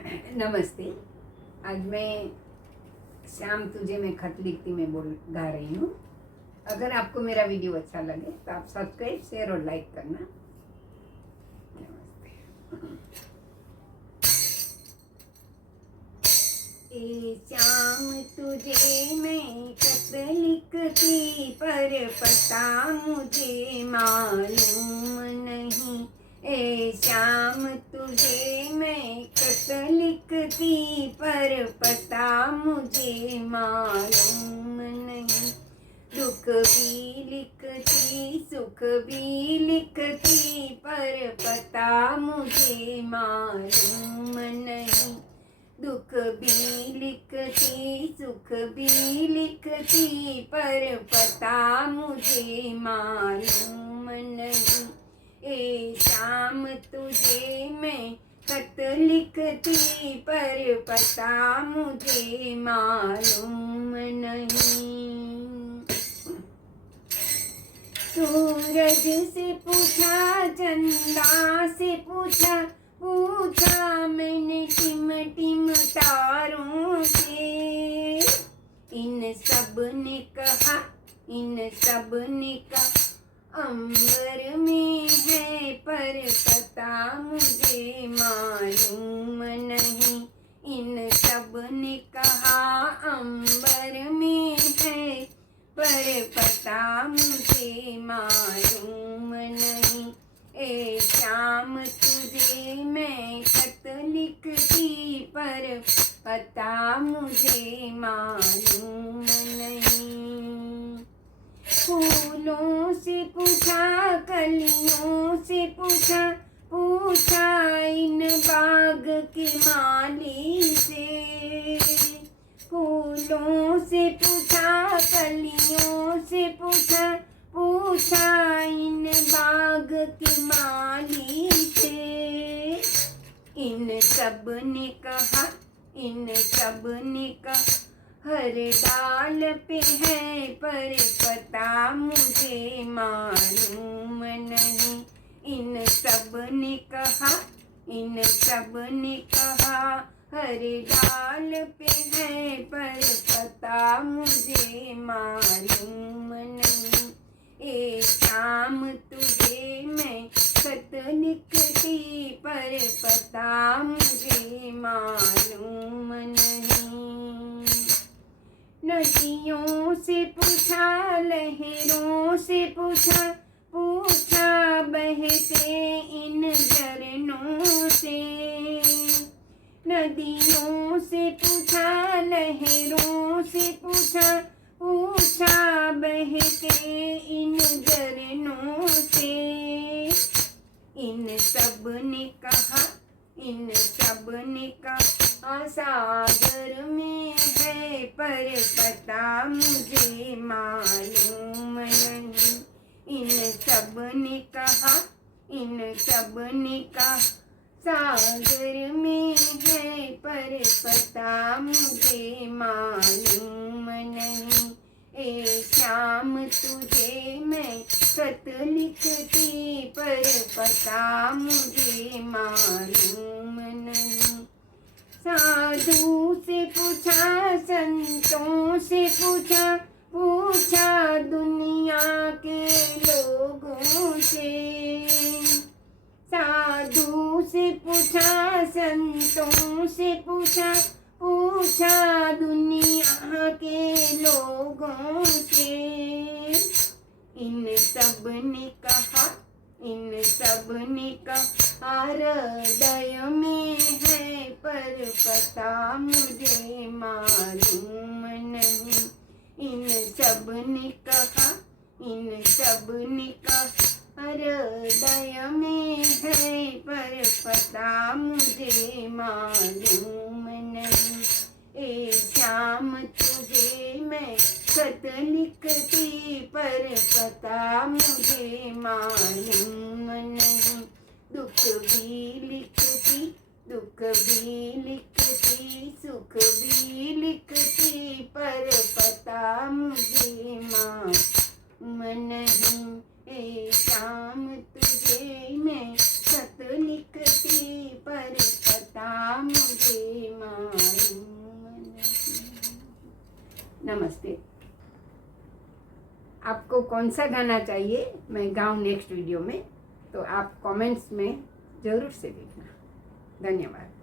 नमस्ते। आज मैं शाम तुझे मैं खत लिखती मैं बोल गा रही हूँ। अगर आपको मेरा वीडियो अच्छा लगे तो आप सब्सक्राइब, शेयर और लाइक करना। नमस्ते। ए शाम तुझे मैं खत लिखती पर पता मुझे मालूम नहीं। ए शाम तुझे मैं खत लिखती पर पता मुझे मालूम नहीं। दुख भी लिखती सुख भी लिखती पर पता मुझे मालूम नहीं। दुख भी लिखती सुख भी लिखती पर पता मुझे मालूम नहीं। ए शाम तुझे मैं खत लिखती पर पता मुझे मालूम नहीं। सूरज से पूछा, चंदा से पूछा, पूछा मैंने टिम टिम तारों से। इन सब ने कहा, इन सब ने कहा अंबर में है पर पता मुझे मालूम नहीं। इन सब ने कहा अंबर में है पर पता मुझे मालूम नहीं। ए शाम तुझे मैं खत लिखती पर पता मुझे मालूम नहीं। फूलों से पूछा, कलियों से पूछा, पूछा इन बाग के माली से। फूलों से पूछा, कलियों से पूछा, पूछा इन बाग के माली से। इन सब ने कहा, इन सब ने कहा हर डाल पे है पर पता मुझे मालूम नहीं। इन सब ने कहा, इन सब ने कहा हर डाल पे है पर पता मुझे मालूम नहीं। ए शाम तुझे मैं खत लिखती पर पता मुझे मालूम नहीं। नदियों से पूछा, लहरों से पूछा, पूछा बहते इन झरनों से। नदियों से पूछा, लहरों से पूछा, पूछा बहते इन झरनों से। इन सब ने कहा, इन सब ने कहा सागर में है पर पता मुझे मालूम नहीं। इन सब ने कहा, इन सब ने कहा सागर में है पर पता मुझे मालूम नहीं। ए शाम तुझे मैं खत लिखती पर पता मुझे मालूम नहीं। साधु से पूछा, संतों से पूछा, पूछा दुनिया के लोगों से। साधु से पूछा, संतों से पूछा, पूछा दुनिया के लोगों से। इन सब ने कहा, इन सब ने कहा हृदय में है पर पता मुझे मालूम नहीं। इन सब ने कहा, इन सब ने कहा हृदय में है पर पता मुझे मालूम नहीं। ए शाम तुझे मैं खत लिखती पर पता मुझे मालूम नहीं। दुख भी लिखती, दुख भी लिखती, सुख भी लिखती पर पता मुझे मालूम नहीं। ए शाम तुझे मैं खत लिखती पर पता मुझे नमस्ते। आपको कौन सा गाना चाहिए मैं गाऊँ नेक्स्ट वीडियो में, तो आप कमेंट्स में ज़रूर से देखना। धन्यवाद।